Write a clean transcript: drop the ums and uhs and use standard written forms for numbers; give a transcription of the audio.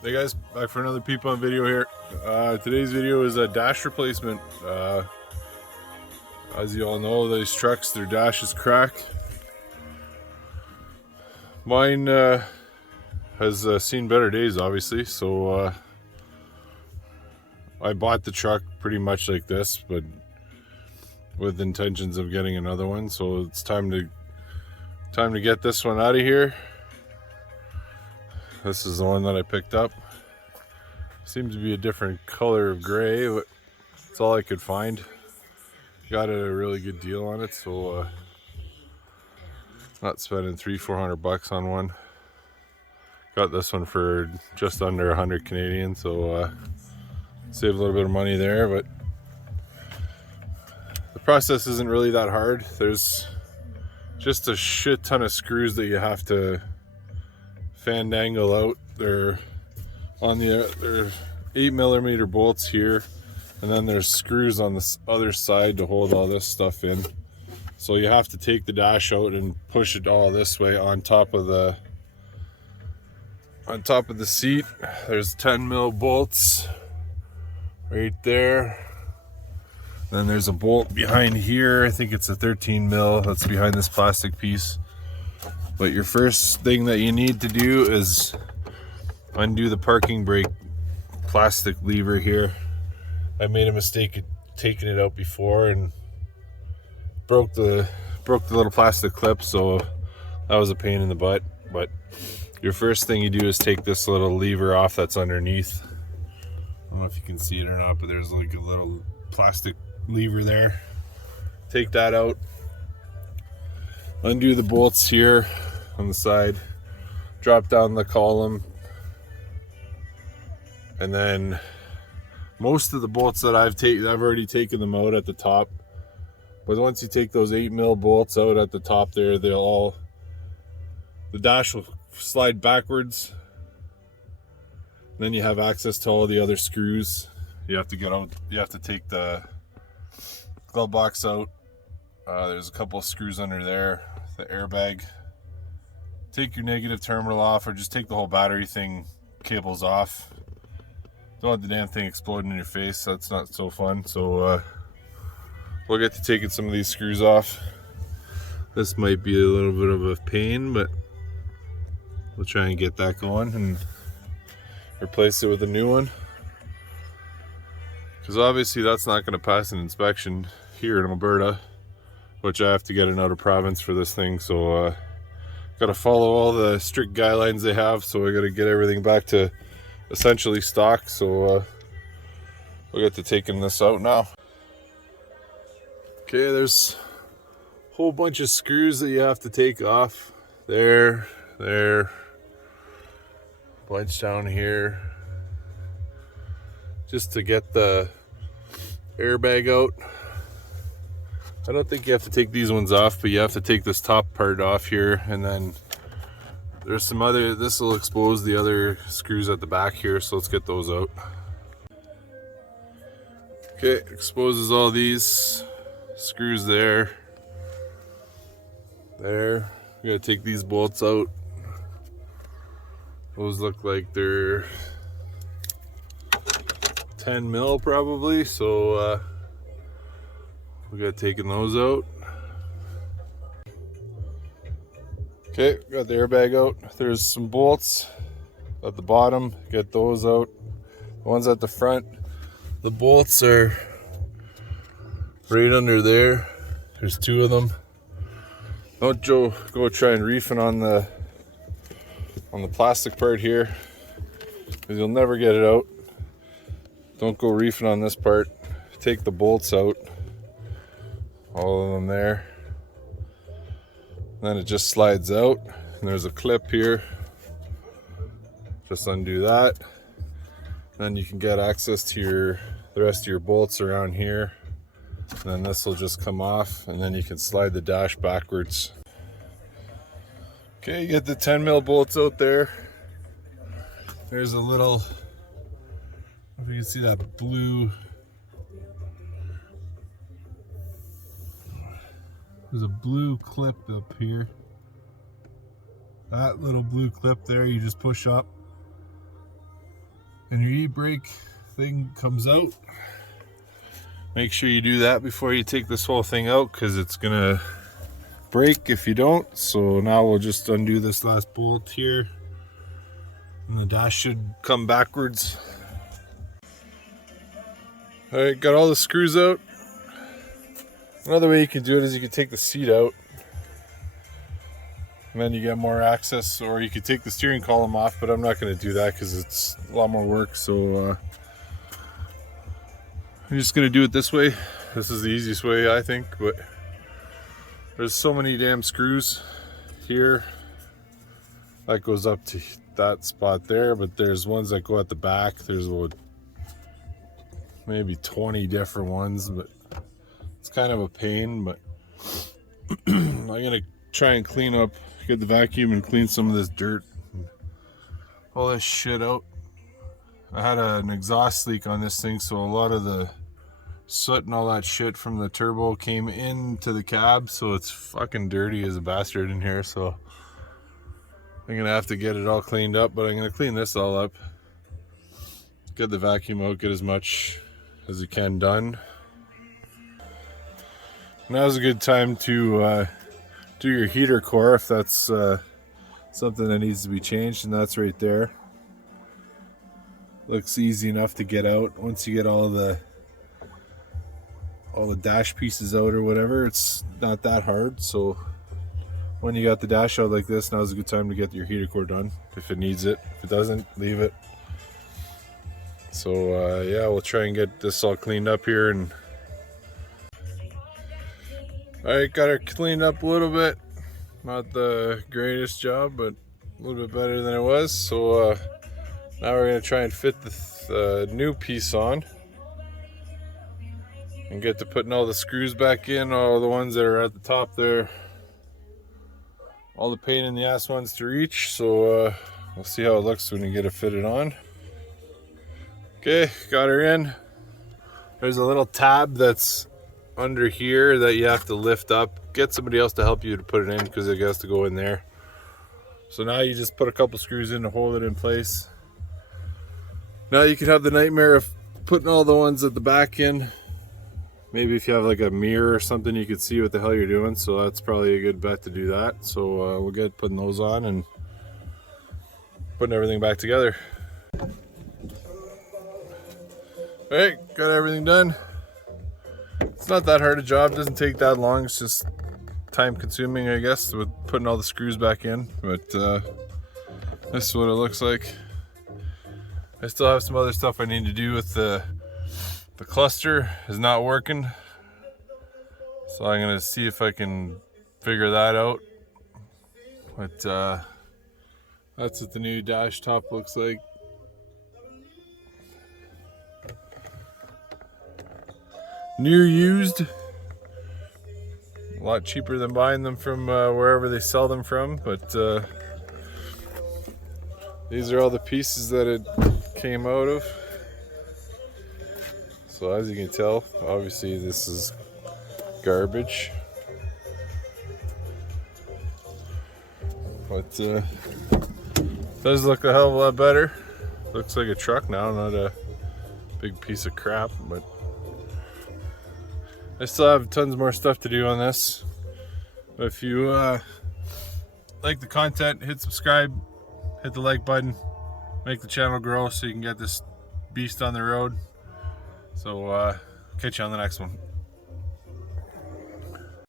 Hey guys, back for another peep on video here. Today's video is a dash replacement. As you all know, these trucks, their dash is cracked. Mine has seen better days, obviously, so I bought the truck pretty much like this, but with intentions of getting another one. So it's time to get this one out of here. This is the one that I picked up. Seems to be a different color of gray, but that's all I could find. Got a really good deal on it, so not spending $300-400 bucks on one. Got this one for just under 100 Canadian, so save a little bit of money there. But the process isn't really that hard. There's just a shit ton of screws that you have to fandangle out. They're 8mm bolts here, and then there's screws on this other side to hold all this stuff in. So you have to take the dash out and push it all this way on top of the seat. There's 10mm bolts right there. Then there's a bolt behind here. I think it's a 13mm that's behind this plastic piece. But your first thing that you need to do is undo the parking brake plastic lever here. I made a mistake of taking it out before and broke the little plastic clip, so that was a pain in the butt. But your first thing you do is take this little lever off that's underneath. I don't know if you can see it or not, but there's like a little plastic lever there. Take that out. Undo the bolts here on the side. Drop down the column. And then most of the bolts that I've already taken them out at the top. But once you take those 8mm bolts out at the top there, the dash will slide backwards. Then you have access to all the other screws. You have to take the glove box out. There's a couple of screws under there, the airbag. Take your negative terminal off, or just take the whole battery thing cables off. Don't want the damn thing exploding in your face. That's not so fun. So we'll get to taking some of these screws off. This might be a little bit of a pain, but we'll try and get that going and replace it with a new one. Because obviously that's not going to pass an inspection here in Alberta, which I have to get an out of province for this thing. So got to follow all the strict guidelines they have. So I got to get everything back to essentially stock. So we'll get to taking this out now. Okay, there's a whole bunch of screws that you have to take off. There, bunch down here, just to get the airbag out. I don't think you have to take these ones off, but you have to take this top part off here, and then there's some other, this will expose the other screws at the back here, so let's get those out. Okay, exposes all these screws there. We gotta take these bolts out. Those look like they're 10mm probably, so we got taking those out. Okay, got the airbag out. There's some bolts at the bottom. Get those out. The ones at the front, the bolts are right under there. There's two of them. Don't go try and reefing on the plastic part here, because you'll never get it out. Don't go reefing on this part. Take the bolts out, all of them there. Then it just slides out, and there's a clip here. Just undo that. Then you can get access to the rest of your bolts around here. And then this will just come off, and then you can slide the dash backwards. Okay, you get the 10mm bolts out there. There's a little, if you can see that blue, there's a blue clip up here. That little blue clip there, you just push up, and your e-brake thing comes out. Make sure you do that before you take this whole thing out, because it's gonna break if you don't. So now we'll just undo this last bolt here, and the dash should come backwards. All right, got all the screws out. Another way you can do it is you can take the seat out, and then you get more access, or you could take the steering column off, but I'm not going to do that because it's a lot more work. So I'm just going to do it this way. This is the easiest way, I think, but there's so many damn screws here. That goes up to that spot there, but there's ones that go at the back. There's about maybe 20 different ones, but it's kind of a pain. But I'm gonna try and clean up, get the vacuum and clean some of this dirt, all this shit out. I had an exhaust leak on this thing, so a lot of the soot and all that shit from the turbo came into the cab, so it's fucking dirty as a bastard in here. So I'm gonna have to get it all cleaned up, but I'm gonna clean this all up, get the vacuum out, get as much as you can done. Now's a good time to do your heater core if that's something that needs to be changed, and that's right there. Looks easy enough to get out. Once you get all the dash pieces out or whatever, it's not that hard. So when you got the dash out like this, now's a good time to get your heater core done if it needs it. If it doesn't, leave it. So yeah, we'll try and get this all cleaned up here. And alright, got her cleaned up a little bit. Not the greatest job, but a little bit better than it was. So now we're going to try and fit the new piece on and get to putting all the screws back in, all the ones that are at the top there, all the pain in the ass ones to reach. So we'll see how it looks when you get it fitted on. Okay, got her in. There's a little tab that's under here that you have to lift up. Get somebody else to help you to put it in, because it has to go in there. So now you just put a couple screws in to hold it in place. Now you can have the nightmare of putting all the ones at the back in. Maybe if you have like a mirror or something, you could see what the hell you're doing. So that's probably a good bet to do that. So we'll get putting those on and putting everything back together. Alright, got everything done. It's not that hard a job, doesn't take that long. It's just time consuming, I guess, with putting all the screws back in. But this is what it looks like. I still have some other stuff I need to do with the cluster is not working. So I'm gonna see if I can figure that out. But that's what the new dash top looks like. New used, a lot cheaper than buying them from wherever they sell them from, but these are all the pieces that it came out of. So as you can tell, obviously this is garbage, but does look a hell of a lot better. Looks like a truck now, not a big piece of crap, but I still have tons more stuff to do on this. But if you like the content, hit subscribe, hit the like button, make the channel grow so you can get this beast on the road. So catch you on the next one.